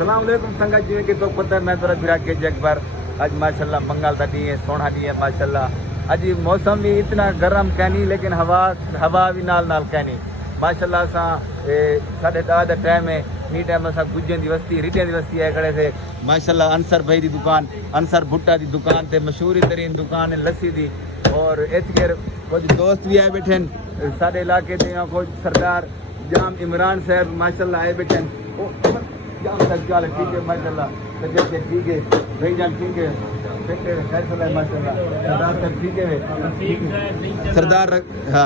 السلام علیکم سنگت جی کہ تو پتہ میں تھوڑا پھرا کے جگ پر اج ماشاءاللہ منگل دا ڈی ہے سونا ڈی ہے ماشاءاللہ اج موسم بھی اتنا گرم کہنی لیکن ہوا بھی نال کہنی ماشاءاللہ سا ساڑھے 10 دا ٹائم ہے نی ٹائم اسا گجن دی وستی ریٹیں دی وستی ہے کڑے سے ماشاءاللہ انصر بھائی دی دکان انصر بھٹا دی دکان تے مشہور ترین دکان ہے لسی دی اور اتکر کچھ دوست بھی آئے بیٹھے سارے علاقے تے کچھ سردار جام عمران صاحب ماشاءاللہ آئے بیٹھے جام تک چال ٹھیک ہے ماشاءاللہ طبیعت ٹھیک ہے بھائی جان ٹھیک ہے ماشاءاللہ سردار صاحب ٹھیک ہے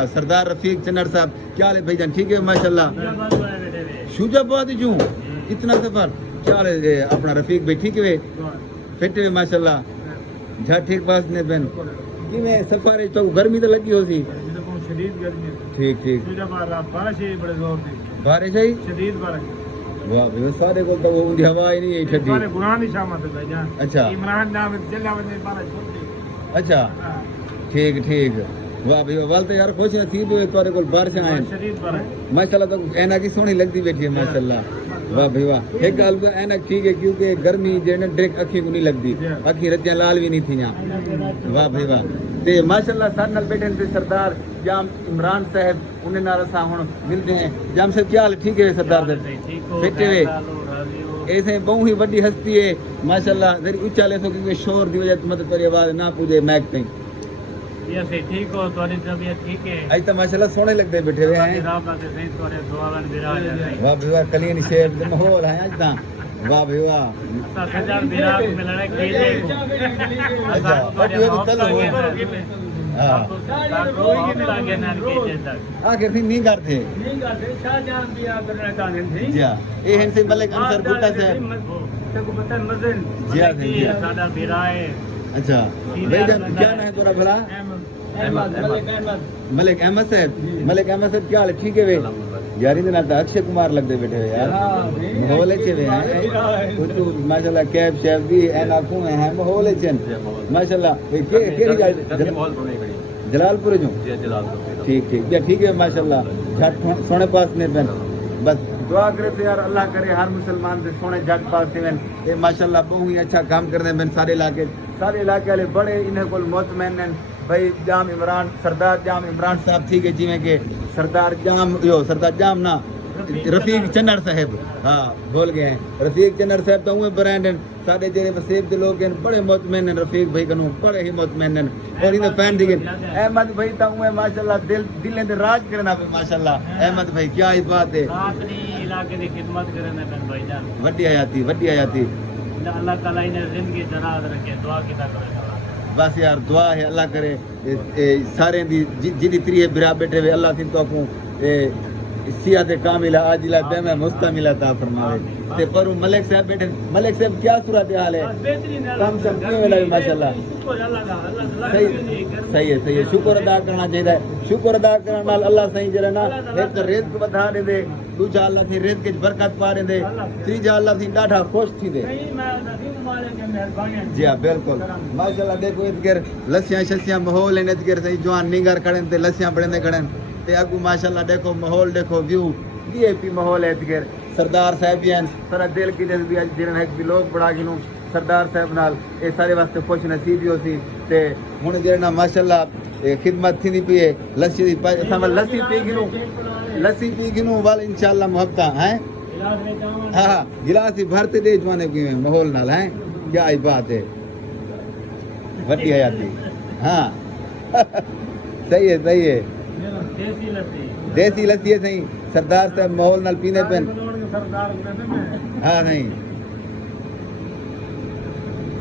سردار رفیق چنر صاحب کیا حال ہے بھائی جان ٹھیک ہے ماشاءاللہ شوجہ بہت جو اتنا سفر کیا حال ہے اپنا رفیق بھائی ٹھیک ہے فٹ ہے ماشاءاللہ جھا ٹھیک پاس نے بہن کی میں سفر ہے تو گرمی تو لگی ہو سی شدید گرمی ٹھیک ٹھیک بارش ہے بڑے زور دی بارش ہے شدید بارش واہ بھائی سارے کو تو وہ دی ہوا ہی نہیں ہے ٹھڈی سارے قرآن ہی شامت ہے جان اچھا عمران نام چلا ونے بارش ہوتی اچھا ٹھیک ٹھیک واہ بھائی وال تو یار خوش نصیب ہوئے تورے کول بارش آئیں شدید بارش ماشاءاللہ تو اینا کی سونی لگتی بیٹھی ہے ماشاءاللہ واہ بھائی واہ ایک گل تو اینک ٹھیک ہے کیونکہ گرمی جو ہے نا ڈریک اکھی کو نہیں لگتی اکھی رتیاں لال بھی نہیں تھیاں واہ بھائی واہ تے ماشاءاللہ سارے نال بیٹھے تے سردار جام عمران صاحب انہیں نال اساں ہن ملتے ہیں جام صاحب کیا حال ٹھیک ہے سردار صاحب بیٹھے ہوئے ایسے بہت ہی بڑی ہستی ہے ماشاءاللہ ذری اونچا لے سو کیونکہ شور دی وجہ مطلب تیری آواز نہ پوجے میک تیں یہ سے ٹھیک ہو تھوڑی طبیعت ٹھیک ہے اج تو ماشاءاللہ سونے لگتے بیٹھے ہوئے ہیں واہ بھائی واہ کلین شیر دے ماحول ہے اج تاں واہ بھائی واہ سجاد بیراگ ملنے کے لیے اچھا اوٹیو تو چلو ہاں آخر تھی نہیں کرتے جی ہاں یہ ہیں سے ملک انصر بھٹا سے جی ہاں سادہ بیرائے اچھا بھائی جان کیا نام ہے تمہارا بھلا ملک احمد صاحب ملک احمد صاحب کیا حال ہے ٹھیک ہے بھائی یار ان دن اکشے کمار لگتے بیٹھے ہوئے یار ماحول اچھے ہوئے ہیں ماشاءاللہ کیب شیب بھی این آنکھوں ہیں ماحول اچھے ماشاءاللہ کیڑی جگہ جلال پور جو ٹھیک ٹھیک ٹھیک ہے ماشاءاللہ جھٹ سونے پاس نے بن بس دعا کرے تو یار اللہ کرے ہر مسلمان سے سونے جھٹ پاس نے بن یہ ماشاءاللہ بہت ہی اچھا کام کرنے بن سارے علاقے والے بڑے انہیں کو مطمئن ہیں بھائی جام عمران سردار جام عمران صاحب ٹھیک ہے جی میں کہ سردار جام نا رفیق چنر صاحب ہاں بول گئے ہیں رفیق چنر صاحب تو ہوئے برانڈ ہیں سارے جڑے وسیب دے لوگ ہیں بڑے مطمئن ہیں رفیق بھائی کنوں بڑے ہی مطمئن ہیں اور انہیں فین دیکھیں احمد بھائی تو ہوئے ماشاءاللہ دلیں دے راج کرنا پہ ماشاءاللہ احمد بھائی کیا اس بات ہے اپنی علاقے کی خدمت کرنے پہ بھائی جان وڈی حیاتی اللہ تعالیٰ انہیں زندگی دراز رکھے دعا کیتا کرے بس یار دعا ہے اللہ کرے سارے دی جدی تری برا بیٹھے ہوئے اللہ تین تو اپوں صحت کاملہ عاجلہ دائمہ مستعملہ عطا فرمائے تے پر ملک صاحب بیٹھے ملک صاحب کیا صورتحال ہے کم سب کیوں ملا ماشاءاللہ صحیح ہے شکر ادا کرنا چاہیے شکر ادا کرنے نال اللہ صحیح جڑا نا ایک رزق بتا دے دے دوجا اللہ تھی رزق وچ برکت پا دے تیجا اللہ تھی ڈاڈھا خوش تھی دے جی ہاں بالکل ماشاءاللہ دیکھو اتگر لسیاں شسیاں ماحول ہیں اتگر صحیح جوان نینگر کھڑے تے لسیاں بڑے کھڑے تے اگو ماشاءاللہ دیکھو ماحول دیکھو ویو وی آئی پی ماحول ہے اتگر سردار صاحب بھی ہیں سارا دل کی دل بھی جنہاں ایک بھی لوگ بڑا گنوں سردار صاحب نال اے سارے واسطے خوش نصیبی ہو سی تے ہن جڑا ماشاءاللہ خدمت تھی پئی ہے لسی دی اساں لسی پی گنوں وال انشاءاللہ محبتاں ہیں ہاں گلاس ہی بھرتے دے جوانے کی ماحول نال ہیں کیا ہی بات ہے وڈی حیاتی ہاں صحیح ہے دیسی لسی ہے صحیح سردار صاحب ماحول نال پینے پین ہاں نہیں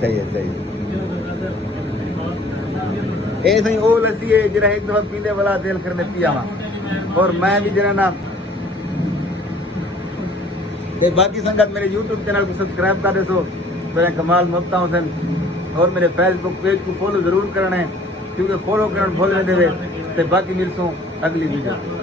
صحیح ہے اے صحیح او لسی ہے جڑا ایک دفعہ پیندے والا دل کرنے پیا وا اور میں بھی جڑا نا کہ باقی سنگت میرے یوٹیوب چینل کو سبسکرائب کر دے سو میرے کمال محبت حسین اور میرے فیس بک پیج کو فالو ضرور کرنا ہے کیونکہ فالو کرنا بھول دے تے باقی ملسوں اگلی ویڈیو